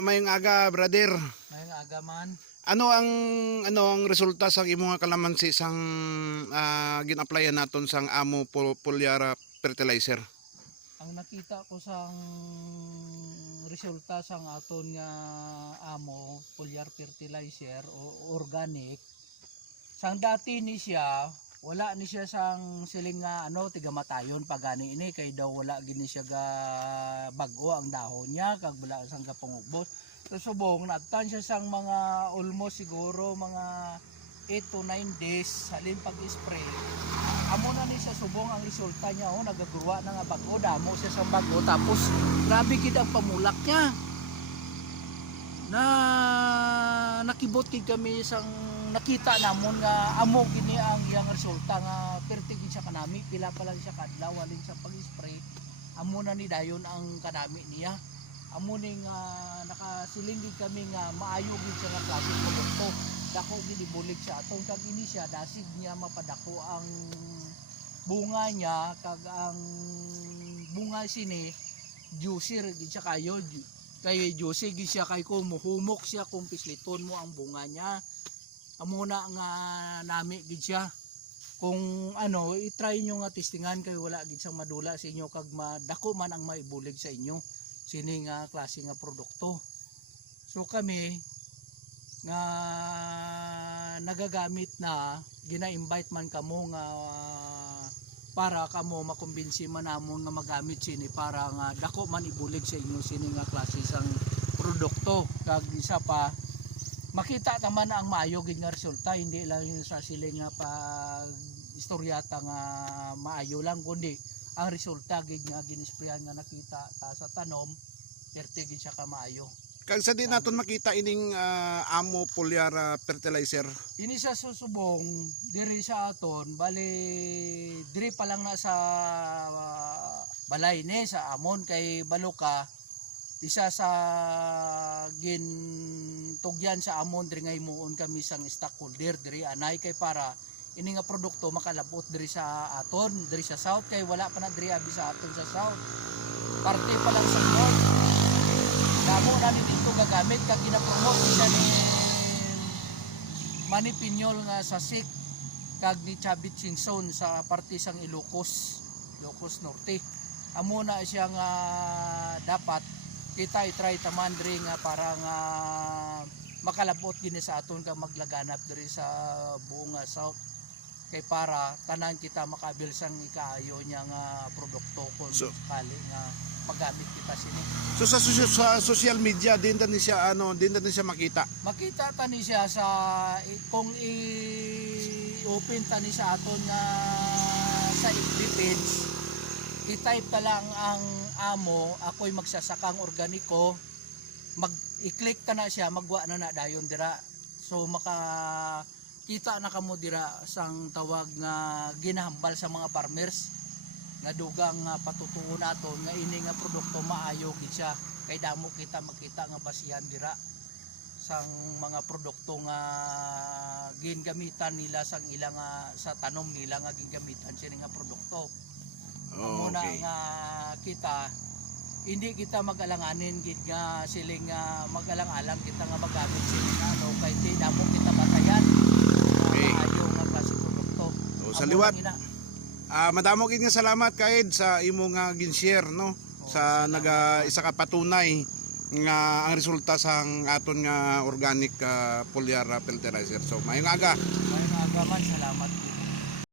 Mayong aga, brother. Ngayong aga man, Ano ang resulta sa imong kalamansi sang gin-applyan naton sang Amo Pulyara fertilizer? ang nakita ko sang resulta sang aton nga amo foliar fertilizer o organic, sang dati ni siya wala ni siya sang siling nga tiga matayon pagani ini kay daw wala gini siya ga bago ang dahon niya kag wala sang gapangubos. So subong naabtan siya sang mga almost siguro mga 8 to 9 days halin pag-spray. Amo na ni siya subong ang resulta niya nagagawa na nga bago damo siya sa bago tapos grabe gid ang pamulak niya. Nakibot gid kami sang nakita namon nga amo gini ang iyang resulta nga pertigid siya kanami pila pa lang siya kadlaw halin sa pag-spray. Amo na ni dayon ang kanami niya. Amo ning nakasiling gid kami nga maayo gid siya nga klaseng produkto. Dako gid ibulig siya atong kag ini siya dasig niya mapadako ang bunga niya kag ang bunga sini juicy gid siya kayo kay juicy gid siya kay kumuhumok siya kung pisliton mo ang bunga niya. Amo na nga nami gid siya. Kung i-try nyo nga testingan kay wala gid sang madula sa inyo kag madako man ang maibulig sa inyo sini nga klase nga produkto. So kami nga nagagamit na gina-invite man kamo nga para kamo makumbinsi man namon nga magamit sini para nga dako man ibulig sa inyo sini nga klase sang produkto kag isa pa makita naman ang maayo gid nga resulta hindi lang yung sa siling nga pag istoryata nga maayo lang kundi ang resulta gid nga ginisprayan nga nakita sa tanom perte gid siya ka maayo. Kag sa di naton makita ining Amo Pulyara fertilizer. Ini sa susubong diri sa aton bali diri pa lang na sa balay ni sa amon kay Baluka isa sa tugyan sa amon diri nga himuon kami sang stockholder diri anay kay para ini nga produkto makalabot diri sa aton diri sa south kay wala pa na diri abi sa aton sa south parte pa lang sa north damo na ni dito gagamit kag ginapromote siya ni Manny Piñol nga sa SIC kag ni Chavit Sinson sa parte sang Ilocos Norte. Amo na siya nga dapat kita i-try taman diri nga para nga makalabot gini sa aton kag maglaganap diri sa buong south kay para tanan kita makabil sang ikaayo niya nga produkto kung sakali nga magamit kita sini. So sa social media din ta ni siya makita. Makita ta ni siya sa kung i-open ta ni sa aton nga sa FB page. I-type ta lang ang amo ako'y magsasakang organiko. I-click ta na siya magwa na dayon dira. So kita na kamo dira sang tawag nga ginahambal sa mga farmers nga dugang patutuo naton nga ini nga produkto maayo gid siya kay damo kita makita nga basihan dira sang mga produkto nga gingamitan nila sang ilang sa tanom nila nga gingamitan sini nga produkto. Muna nga kita hindi kita mag-alanganin gid nga siling mag-alang-alang kita nga magamit sini nga kay di damo kita batayan maayo nga klase produkto. So, sa liwat madamo gid nga salamat kaid sa imo nga gin-share sa isa ka patunay nga ang resulta sang aton nga organic Pulyara fertilizer. So mayong aga man salamat.